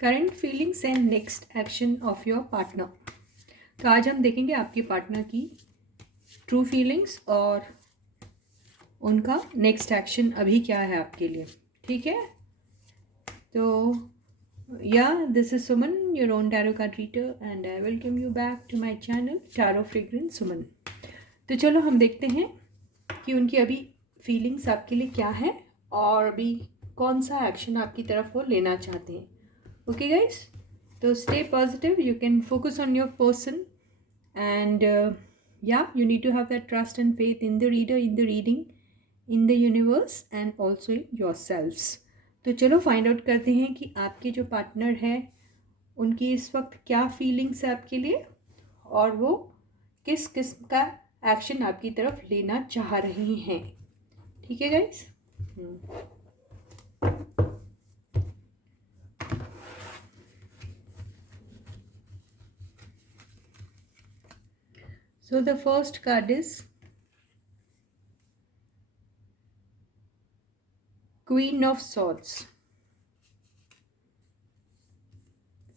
Current feelings and next action of your partner. तो आज हम देखेंगे आपके पार्टनर की ट्रू फीलिंग्स और उनका नेक्स्ट एक्शन अभी क्या है आपके लिए। ठीक है, तो this is Suman, your own tarot card reader, and I welcome you back to my channel tarot fragrance Suman. तो चलो हम देखते हैं कि उनकी अभी फीलिंग्स आपके लिए क्या है और अभी कौन सा एक्शन आपकी तरफ वो लेना चाहते हैं। Okay guys, so stay positive, you can focus on your person, and you need to have that trust and faith in the reader, in the reading, in the universe and also in yourselves. तो चलो find out करते हैं कि आपके जो partner है उनकी इस वक्त क्या फीलिंग्स है आपके लिए और वो किस किस्म का एक्शन आपकी तरफ लेना चाह रही हैं। ठीक है guys. So the first card is Queen of Swords.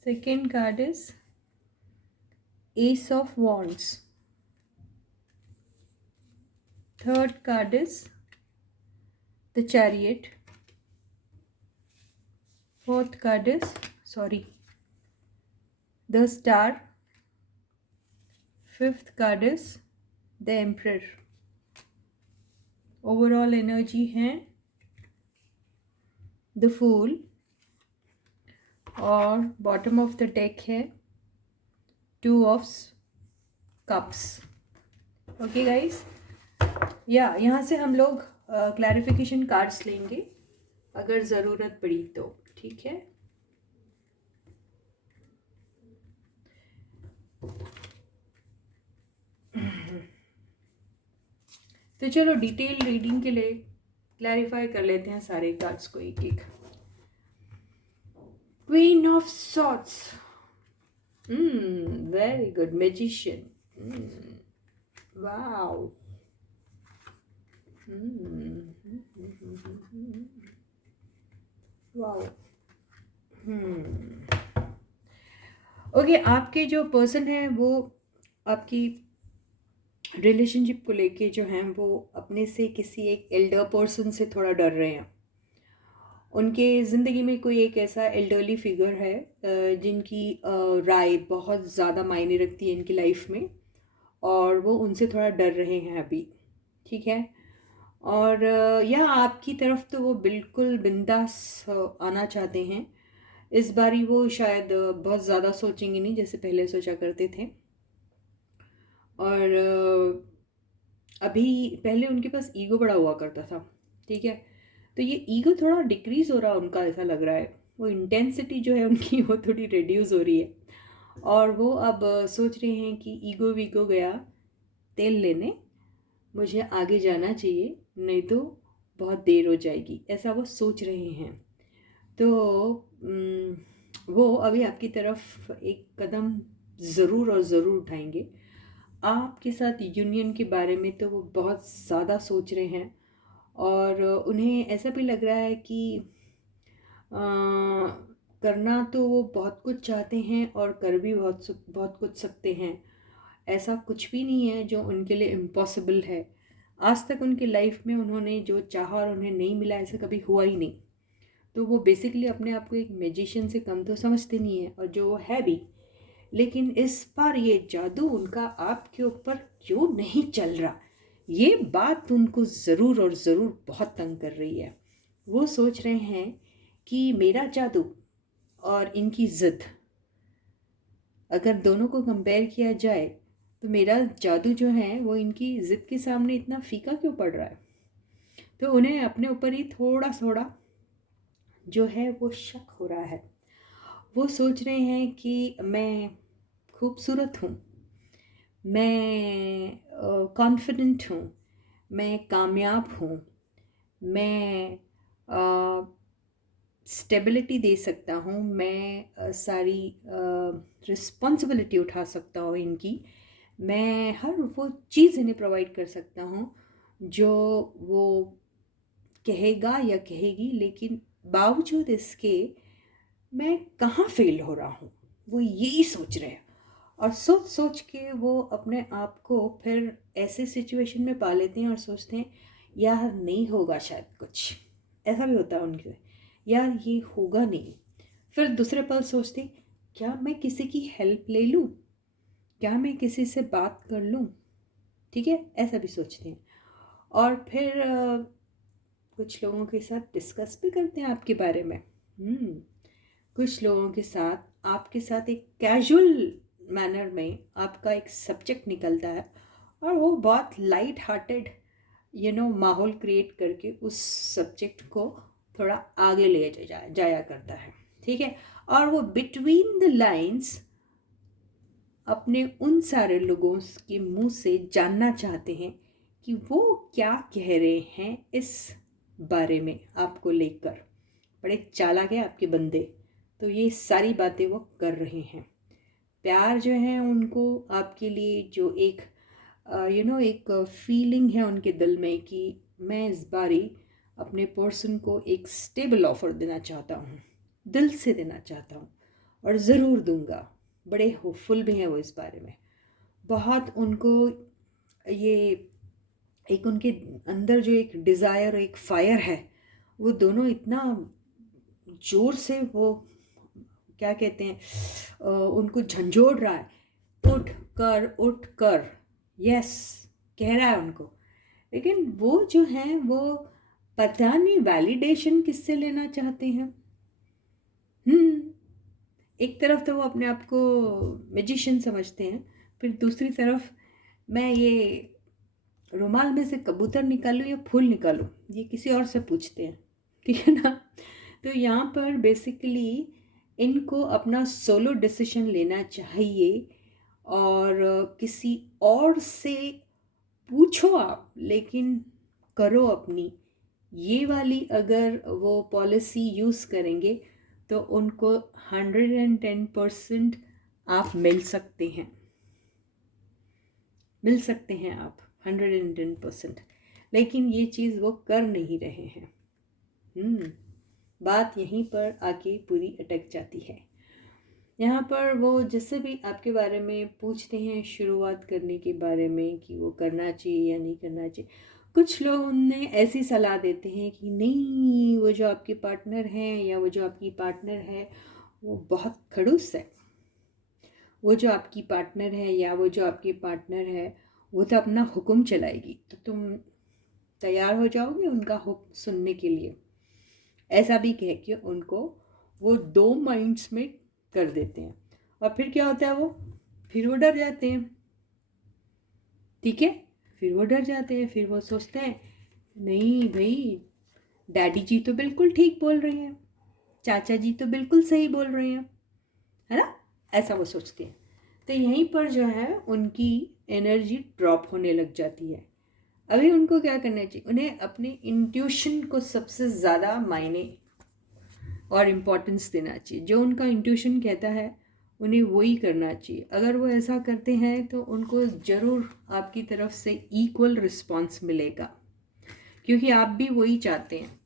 Second card is Ace of Wands. Third card is the Chariot. Fourth card is the Star. Fifth card is the Emperor. Overall energy है the Fool और bottom of the deck है Two of Cups. Okay guys, यहाँ से हम लोग clarification cards लेंगे अगर ज़रूरत पड़ी तो। ठीक है, तो चलो डिटेल रीडिंग के लिए क्लैरिफाई कर लेते हैं सारे कार्ड्स को एक एक। Queen of swords, very good. Magician, wow, wow. Okay, आपके जो पर्सन है वो आपकी रिलेशनशिप को लेके जो हैं वो अपने से किसी एक एल्डर पर्सन से थोड़ा डर रहे हैं। उनके ज़िंदगी में कोई एक ऐसा एल्डरली फिगर है जिनकी राय बहुत ज़्यादा मायने रखती है इनकी लाइफ में और वो उनसे थोड़ा डर रहे हैं अभी। ठीक है, और आपकी तरफ तो वो बिल्कुल बिंदास आना चाहते हैं। इस बारी वो शायद बहुत ज़्यादा सोचेंगे नहीं जैसे पहले सोचा करते थे। और अभी पहले उनके पास ईगो बड़ा हुआ करता था। ठीक है, तो ये ईगो थोड़ा डिक्रीज़ हो रहा है उनका, ऐसा लग रहा है। वो इंटेंसिटी जो है उनकी वो थोड़ी रिड्यूस हो रही है और वो अब सोच रहे हैं कि ईगो वीगो गया तेल लेने, मुझे आगे जाना चाहिए, नहीं तो बहुत देर हो जाएगी, ऐसा वो सोच रहे हैं। तो वो अभी आपकी तरफ एक कदम ज़रूर और ज़रूर उठाएंगे। आपके साथ यूनियन के बारे में तो वो बहुत ज़्यादा सोच रहे हैं और उन्हें ऐसा भी लग रहा है कि करना तो वो बहुत कुछ चाहते हैं और कर भी बहुत कुछ सकते हैं। ऐसा कुछ भी नहीं है जो उनके लिए इम्पॉसिबल है। आज तक उनकी लाइफ में उन्होंने जो चाहा और उन्हें नहीं मिला, ऐसा कभी हुआ ही नहीं। तो वो बेसिकली अपने आप को एक मैजिशियन से कम तो समझते नहीं है, और जो है भी। लेकिन इस बार ये जादू उनका आपके ऊपर क्यों नहीं चल रहा, ये बात उनको ज़रूर और ज़रूर बहुत तंग कर रही है। वो सोच रहे हैं कि मेरा जादू और इनकी ज़िद, अगर दोनों को कंपेयर किया जाए तो मेरा जादू जो है वो इनकी ज़िद के सामने इतना फीका क्यों पड़ रहा है। तो उन्हें अपने ऊपर ही थोड़ा थोड़ा जो है वो शक हो रहा है। वो सोच रहे हैं कि मैं खूबसूरत हूँ, मैं कॉन्फिडेंट हूँ, मैं कामयाब हूँ, मैं स्टेबिलिटी दे सकता हूँ, मैं सारी रिस्पॉन्सिबिलिटी उठा सकता हूँ इनकी, मैं हर वो चीज़ इन्हें प्रोवाइड कर सकता हूँ जो वो कहेगा या कहेगी। लेकिन बावजूद इसके मैं कहाँ फेल हो रहा हूँ, वो यही सोच रहे हैं। और सोच सोच के वो अपने आप को फिर ऐसे सिचुएशन में पा लेते हैं और सोचते हैं यार नहीं होगा शायद कुछ, ऐसा भी होता है उनके, यार ये होगा नहीं। फिर दूसरे पल सोचते क्या मैं किसी की हेल्प ले लूँ, क्या मैं किसी से बात कर लूँ, ठीक है, ऐसा भी सोचते हैं। और फिर कुछ लोगों के साथ डिस्कस भी करते हैं आपके बारे में। कुछ लोगों के साथ आपके साथ एक कैजुअल मैनर में आपका एक सब्जेक्ट निकलता है और वो बहुत लाइट हार्टेड माहौल क्रिएट करके उस सब्जेक्ट को थोड़ा आगे ले जाया करता है, ठीक है। और वो बिटवीन द लाइंस अपने उन सारे लोगों के मुंह से जानना चाहते हैं कि वो क्या कह रहे हैं इस बारे में आपको लेकर। बड़े चालाक है आपके बंदे, तो ये सारी बातें वो कर रहे हैं। प्यार जो है उनको आपके लिए जो एक एक फीलिंग है उनके दिल में कि मैं इस बारी अपने पर्सन को एक स्टेबल ऑफर देना चाहता हूँ, दिल से देना चाहता हूँ और ज़रूर दूंगा। बड़े होपफुल भी हैं वो इस बारे में। बहुत उनको ये एक उनके अंदर जो एक डिज़ायर और एक फायर है, वो दोनों इतना जोर से वो क्या कहते हैं उनको झंझोड़ रहा है, उठ कर यस कह रहा है उनको। लेकिन वो जो है वो पता नहीं वैलिडेशन किससे लेना चाहते हैं। एक तरफ तो वो अपने आप को मैजिशियन समझते हैं, फिर दूसरी तरफ मैं ये रुमाल में से कबूतर निकालूं या फूल निकालूं ये किसी और से पूछते हैं, ठीक है ना। तो यहाँ पर बेसिकली इनको अपना सोलो डिसीजन लेना चाहिए और किसी और से पूछो आप, लेकिन करो अपनी। ये वाली अगर वो पॉलिसी यूज़ करेंगे तो उनको 110% आप मिल सकते हैं, आप 110%। लेकिन ये चीज़ वो कर नहीं रहे हैं। बात यहीं पर आके पूरी अटक जाती है। यहाँ पर वो जिससे भी आपके बारे में पूछते हैं शुरुआत करने के बारे में कि वो करना चाहिए या नहीं करना चाहिए, कुछ लोग उन्हें ऐसी सलाह देते हैं कि नहीं, वो जो आपके पार्टनर हैं या वो जो आपकी पार्टनर है वो बहुत खड़ूस है, वो जो आपकी पार्टनर है या वो जो आपकी पार्टनर है वो तो अपना हुक्म चलाएगी, तो तुम तैयार हो जाओगे उनका हुक्म सुनने के लिए। ऐसा भी कह के उनको वो दो माइंड्स में कर देते हैं और फिर क्या होता है फिर वो डर जाते हैं, ठीक है। फिर वो डर जाते हैं, फिर वो सोचते हैं नहीं भाई, डैडी जी तो बिल्कुल ठीक बोल रहे हैं, चाचा जी तो बिल्कुल सही बोल रहे हैं, है ना, ऐसा वो सोचते हैं। तो यहीं पर जो है उनकी एनर्जी ड्रॉप होने लग जाती है। अभी उनको क्या करना चाहिए, उन्हें अपने इंट्यूशन को सबसे ज़्यादा मायने और इम्पोर्टेंस देना चाहिए। जो उनका इंट्यूशन कहता है उन्हें वही करना चाहिए। अगर वो ऐसा करते हैं तो उनको ज़रूर आपकी तरफ से इक्वल रिस्पॉन्स मिलेगा, क्योंकि आप भी वही चाहते हैं।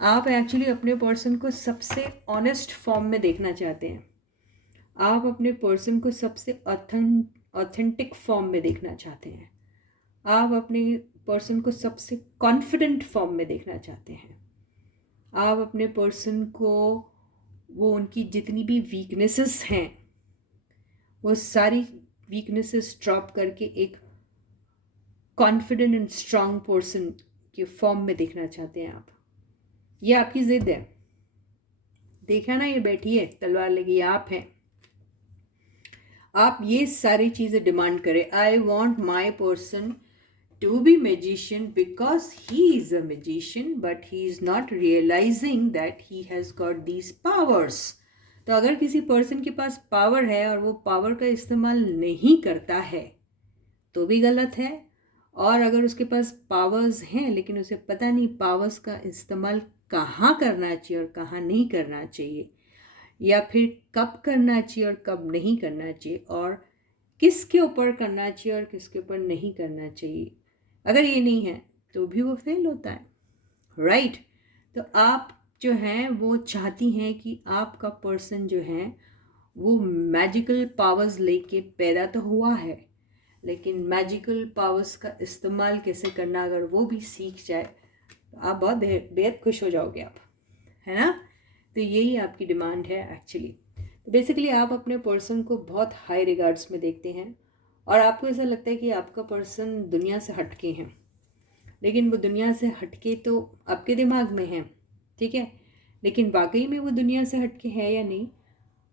आप एक्चुअली अपने पर्सन को सबसे ऑनेस्ट फॉर्म में देखना चाहते हैं, आप अपने पर्सन को सबसे ऑथेंटिक फॉर्म में देखना चाहते हैं, आप अपने पर्सन को सबसे कॉन्फिडेंट फॉर्म में देखना चाहते हैं, आप अपने पर्सन को वो उनकी जितनी भी वीकनेसेस हैं वो सारी वीकनेसेस ड्रॉप करके एक कॉन्फिडेंट एंड स्ट्रांग पर्सन के फॉर्म में देखना चाहते हैं आप। ये आपकी ज़िद है, देखा ना, ये बैठी है तलवार लेके, आप हैं। आप ये सारी चीज़ें डिमांड करें, I want my person to be magician because he is a magician but he is not realizing that he has got these powers। तो अगर किसी पर्सन के पास पावर है और वो पावर का इस्तेमाल नहीं करता है तो भी गलत है, और अगर उसके पास पावर्स हैं लेकिन उसे पता नहीं पावर्स का इस्तेमाल कहाँ करना चाहिए और कहाँ नहीं करना चाहिए, या फिर कब करना चाहिए और कब नहीं करना चाहिए, और किसके ऊपर करना चाहिए और किसके ऊपर नहीं करना चाहिए, अगर ये नहीं है तो भी वो फेल होता है, राइट। तो आप जो हैं वो चाहती हैं कि आपका पर्सन जो है वो मैजिकल पावर्स लेके पैदा तो हुआ है, लेकिन मैजिकल पावर्स का इस्तेमाल कैसे करना अगर वो भी सीख जाए तो आप बहुत बेहद खुश हो जाओगे आप, है ना। तो यही आपकी डिमांड है एक्चुअली। तो बेसिकली आप अपने पर्सन को बहुत हाई रिगार्ड्स में देखते हैं और आपको ऐसा लगता है कि आपका पर्सन दुनिया से हटके हैं, लेकिन वो दुनिया से हटके तो आपके दिमाग में है, ठीक है, लेकिन वाकई में वो दुनिया से हटके है या नहीं,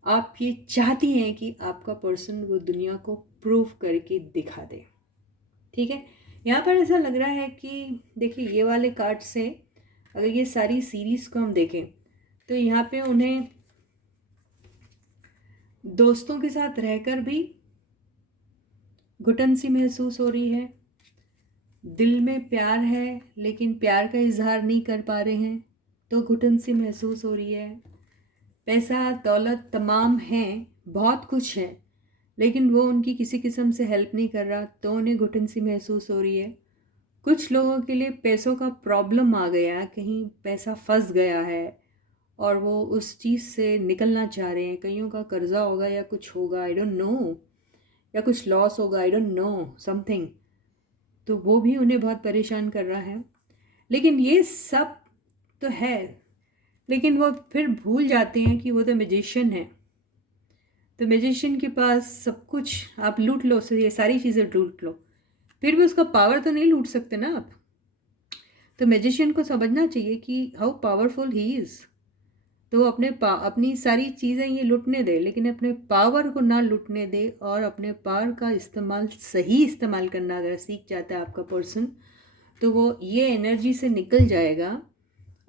आप ये चाहती हैं कि आपका पर्सन वो दुनिया को प्रूव करके दिखा दे, ठीक है। यहाँ पर ऐसा लग रहा है कि देखिए ये वाले कार्ड से अगर ये सारी सीरीज़ को हम देखें तो यहाँ पे उन्हें दोस्तों के साथ रहकर भी घुटन सी महसूस हो रही है, दिल में प्यार है लेकिन प्यार का इजहार नहीं कर पा रहे हैं तो घुटन सी महसूस हो रही है, पैसा दौलत तमाम हैं, बहुत कुछ है, लेकिन वो उनकी किसी किस्म से हेल्प नहीं कर रहा तो उन्हें घुटन सी महसूस हो रही है। कुछ लोगों के लिए पैसों का प्रॉब्लम आ गया, कहीं पैसा फंस गया है और वो उस चीज़ से निकलना चाह रहे हैं, कईयों का कर्जा होगा या कुछ होगा, आई डोंट नो, या कुछ लॉस होगा, आई डोंट नो समथिंग, तो वो भी उन्हें बहुत परेशान कर रहा है। लेकिन ये सब तो है, लेकिन वो फिर भूल जाते हैं कि वो तो मैजिशियन है, तो मैजिशियन के पास सब कुछ आप लूट लो, ये सारी चीज़ें लूट लो, फिर भी उसका पावर तो नहीं लूट सकते ना आप। तो मैजिशियन को समझना चाहिए कि हाउ पावरफुल ही इज़, तो अपनी सारी चीज़ें ये लूटने दे लेकिन अपने पावर को ना लूटने दे, और अपने पावर का इस्तेमाल सही इस्तेमाल करना अगर सीख जाता है आपका पर्सन तो वो ये एनर्जी से निकल जाएगा।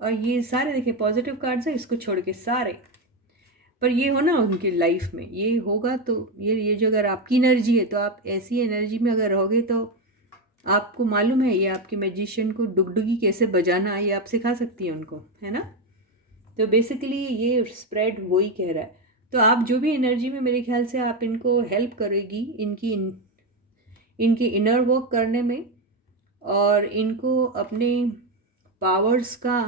और ये सारे देखिए पॉजिटिव कार्ड्स हैं, इसको छोड़ के सारे, पर ये हो ना उनकी लाइफ में ये होगा तो ये जो अगर आपकी एनर्जी है तो आप ऐसी एनर्जी में अगर रहोगे तो आपको मालूम है ये आपके मैजिशियन को डुगडुगी कैसे बजाना ये आप सिखा सकती हैं उनको, है ना। तो बेसिकली ये स्प्रेड वही कह रहा है, तो आप जो भी एनर्जी में मेरे ख्याल से आप इनको हेल्प करेगी इनकी इनर वर्क करने में और इनको अपने पावर्स का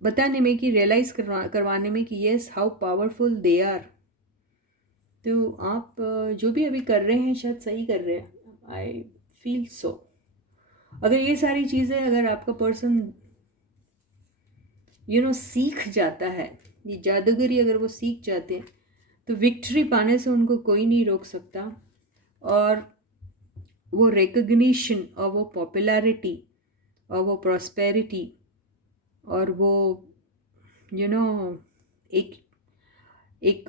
बताने में कि रियलाइज़ करवाने में कि yes how powerful they are. तो आप जो भी अभी कर रहे हैं शायद सही कर रहे हैं, आई फील सो। अगर ये सारी चीज़ें अगर आपका पर्सन सीख जाता है, ये जादूगरी अगर वो सीख जाते हैं तो विक्ट्री पाने से उनको कोई नहीं रोक सकता, और वो रिकग्निशन और वो पॉपुलैरिटी और वो प्रॉस्पेरिटी और वो एक एक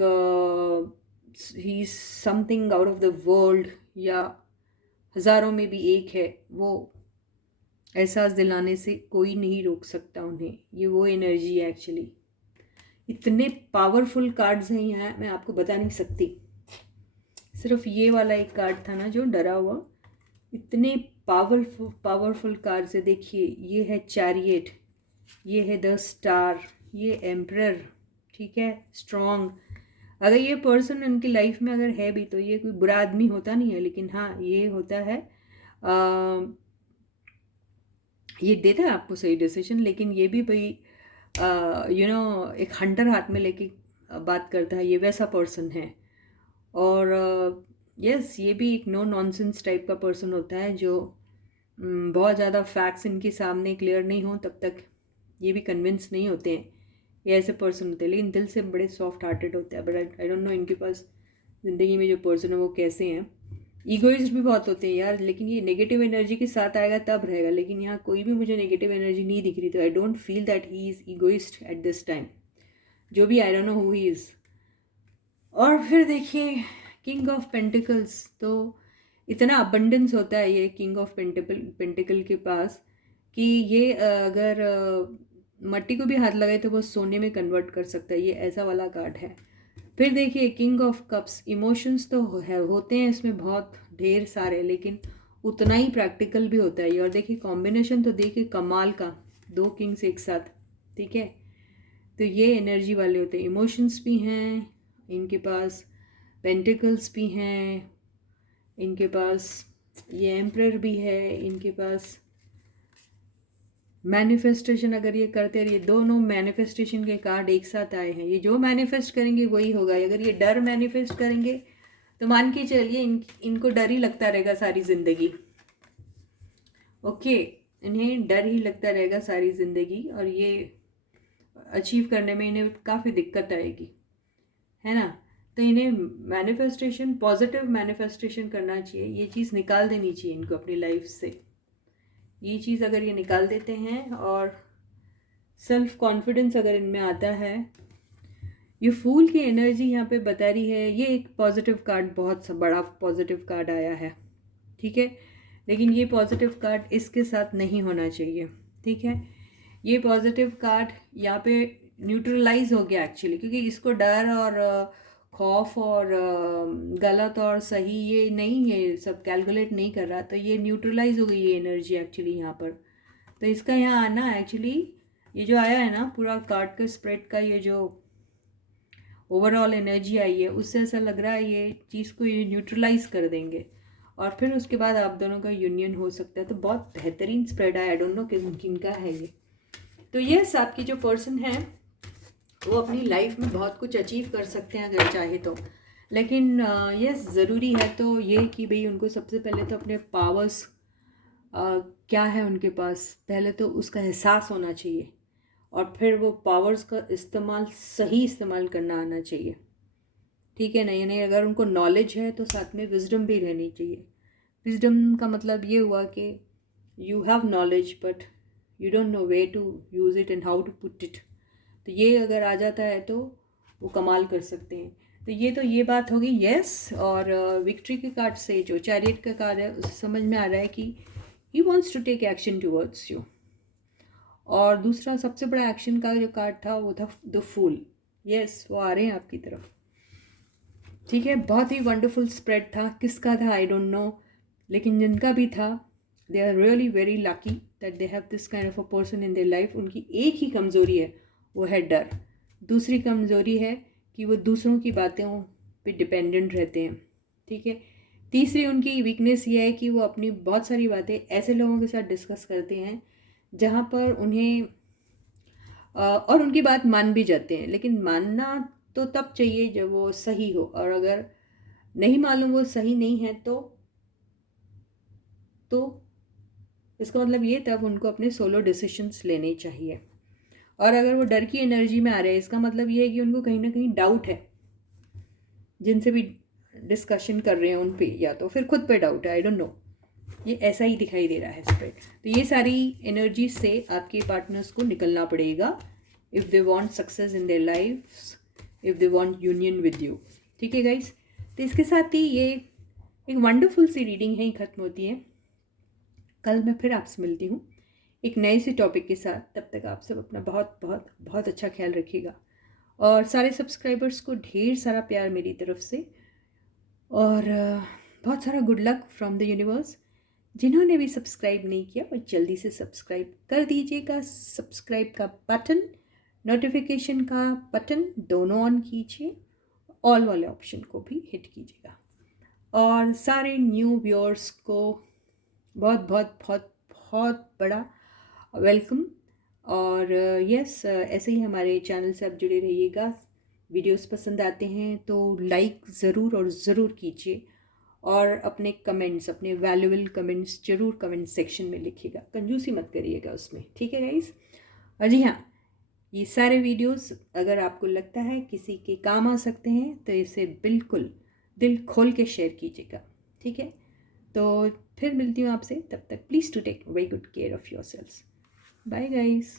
ही something out of the world या हज़ारों में भी एक है, वो एहसास दिलाने से कोई नहीं रोक सकता उन्हें। ये वो एनर्जी है एक्चुअली, इतने पावरफुल कार्ड्स हैं यहाँ मैं आपको बता नहीं सकती। सिर्फ ये वाला एक कार्ड था ना जो डरा हुआ, इतने पावरफुल कार्ड्स है। देखिए ये है चैरियट, ये है द स्टार, ये एम्परर, ठीक है, स्ट्रॉन्ग। अगर ये पर्सन उनकी लाइफ में अगर है भी तो ये कोई बुरा आदमी होता नहीं है, लेकिन हाँ ये होता है ये देता है आपको सही डिसीजन, लेकिन ये भी भाई एक हंटर हाथ में लेके बात करता है, ये वैसा पर्सन है। और यस ये भी एक नो नॉनसेंस टाइप का पर्सन होता है जो बहुत ज़्यादा फैक्ट्स इनके सामने क्लियर नहीं हो तब तक ये भी कन्विंस नहीं होते हैं, ये ऐसे पर्सन होते हैं, लेकिन दिल से बड़े सॉफ्ट हार्टेड होते हैं। बट आई डोंट नो इनके पास ज़िंदगी में जो पर्सन है वो कैसे हैं। ईगोइस्ट भी बहुत होते हैं यार, लेकिन ये नेगेटिव एनर्जी के साथ आएगा तब रहेगा, लेकिन यहाँ कोई भी मुझे नेगेटिव एनर्जी नहीं दिख रही, तो I don't feel that he is egoist at this time, जो भी I don't know who he is. और फिर देखिए किंग ऑफ पेंटिकल्स, तो इतना अबंडेंस होता है ये किंग ऑफ पेंटिकल के पास कि ये अगर मट्टी को भी हाथ लगाए तो वो सोने में कन्वर्ट कर सकता है, ये ऐसा वाला कार्ड है। फिर देखिए किंग ऑफ कप्स, इमोशंस तो होते हैं इसमें बहुत ढेर सारे, लेकिन उतना ही प्रैक्टिकल भी होता है ये। और देखिए कॉम्बिनेशन तो देखिए कमाल का, 2 किंग्स एक साथ, ठीक है। तो ये एनर्जी वाले होते हैं, इमोशंस भी हैं इनके पास, पेंटिकल्स भी हैं इनके पास, ये एम्परर भी है इनके पास, मैनिफेस्टेशन अगर ये करते रहिए, दोनों मैनिफेस्टेशन के कार्ड एक साथ आए हैं, ये जो मैनिफेस्ट करेंगे वही होगा। अगर ये डर मैनिफेस्ट करेंगे तो मान के चलिए इनको डर ही लगता रहेगा सारी ज़िंदगी। ओके, इन्हें डर ही लगता रहेगा सारी ज़िंदगी और ये अचीव करने में इन्हें काफ़ी दिक्कत आएगी, है ना। तो इन्हें मैनिफेस्टेशन, पॉजिटिव मैनिफेस्टेशन करना चाहिए, ये चीज़ निकाल देनी चाहिए इनको अपनी लाइफ से। ये चीज़ अगर ये निकाल देते हैं और सेल्फ कॉन्फिडेंस अगर इनमें आता है, ये फूल की एनर्जी यहाँ पे बता रही है। ये एक पॉजिटिव कार्ड, बहुत बड़ा पॉजिटिव कार्ड आया है, ठीक है। लेकिन ये पॉजिटिव कार्ड इसके साथ नहीं होना चाहिए, ठीक है। ये पॉजिटिव कार्ड यहाँ पे न्यूट्रलाइज हो गया एक्चुअली, क्योंकि इसको डर और खौफ और गलत और सही ये नहीं, ये सब कैलकुलेट नहीं कर रहा, तो ये न्यूट्रलाइज हो गई ये एनर्जी एक्चुअली यहाँ पर। तो इसका यहाँ आना एक्चुअली, ये जो आया है ना पूरा कार्ड का स्प्रेड का, ये जो ओवरऑल एनर्जी आई है, उससे ऐसा लग रहा है ये चीज़ को ये न्यूट्रलाइज कर देंगे और फिर उसके बाद आप दोनों का यूनियन हो सकता है। तो बहुत बेहतरीन स्प्रेड है, आई डोंट नो किन का है ये। तो यस, आपकी जो पर्सन है वो अपनी लाइफ में बहुत कुछ अचीव कर सकते हैं अगर चाहे तो, लेकिन यस ज़रूरी है तो ये कि भाई उनको सबसे पहले तो अपने पावर्स क्या है उनके पास, पहले तो उसका एहसास होना चाहिए और फिर वो पावर्स का इस्तेमाल, सही इस्तेमाल करना आना चाहिए, ठीक है। नहीं नहीं, अगर उनको नॉलेज है तो साथ में विजडम भी रहनी चाहिए। विजडम का मतलब ये हुआ कि you have knowledge but you don't know way to use it and how to put it. तो ये अगर आ जाता है तो वो कमाल कर सकते हैं। तो ये बात होगी यस। और विक्ट्री के कार्ड से जो चैरियट का कार्ड है उससे समझ में आ रहा है कि he wants to take action towards you. और दूसरा सबसे बड़ा एक्शन का जो कार्ड था वो था द फूल। यस, वो आ रहे हैं आपकी तरफ, ठीक है। बहुत ही वंडरफुल स्प्रेड था, किसका था आई डोंट नो, लेकिन जिनका भी था they are really very lucky that they have this kind of a person in their life. उनकी एक ही कमज़ोरी है, वो है डर। दूसरी कमज़ोरी है कि वो दूसरों की बातों पे डिपेंडेंट रहते हैं, ठीक है। तीसरी उनकी वीकनेस ये है कि वो अपनी बहुत सारी बातें ऐसे लोगों के साथ डिस्कस करते हैं जहाँ पर उन्हें और उनकी बात मान भी जाते हैं, लेकिन मानना तो तब चाहिए जब वो सही हो, और अगर नहीं मालूम वो सही नहीं है तो इसका मतलब ये तब उनको अपने सोलो डिसीजंस लेने चाहिए। और अगर वो डर की एनर्जी में आ रहे हैं, इसका मतलब ये है कि उनको कहीं ना कहीं डाउट है, जिनसे भी डिस्कशन कर रहे हैं उन पे, या तो फिर खुद पे डाउट है, आई डोंट नो, ये ऐसा ही दिखाई दे रहा है स्प्रेड। तो ये सारी एनर्जी से आपके पार्टनर्स को निकलना पड़ेगा if they want success in their lives, if they want union with you, ठीक है गाइस। तो इसके साथ ही ये एक वंडरफुल सी रीडिंग है, ख़त्म होती है। कल मैं फिर आपसे मिलती हूँ एक नए से टॉपिक के साथ। तब तक आप सब अपना बहुत बहुत बहुत अच्छा ख्याल रखिएगा और सारे सब्सक्राइबर्स को ढेर सारा प्यार मेरी तरफ से, और बहुत सारा good luck from the universe. जिन्होंने भी सब्सक्राइब नहीं किया वो जल्दी से सब्सक्राइब कर दीजिएगा। सब्सक्राइब का बटन, नोटिफिकेशन का बटन दोनों ऑन कीजिए, ऑल वाले ऑप्शन को भी हिट कीजिएगा। और सारे न्यू व्यूअर्स को बहुत बहुत बहुत बहुत बड़ा वेलकम। और यस, ऐसे ही हमारे चैनल से आप जुड़े रहिएगा। वीडियोस पसंद आते हैं तो लाइक ज़रूर और ज़रूर कीजिए, और अपने कमेंट्स, अपने वैल्यूएबल कमेंट्स ज़रूर कमेंट सेक्शन में लिखिएगा, कंजूसी मत करिएगा उसमें, ठीक है गाइस। और जी हाँ, ये सारे वीडियोस अगर आपको लगता है किसी के काम आ सकते हैं तो इसे बिल्कुल दिल खोल के शेयर कीजिएगा, ठीक है। तो फिर मिलती हूँ आपसे, तब तक please to take very good care of your self. Bye guys.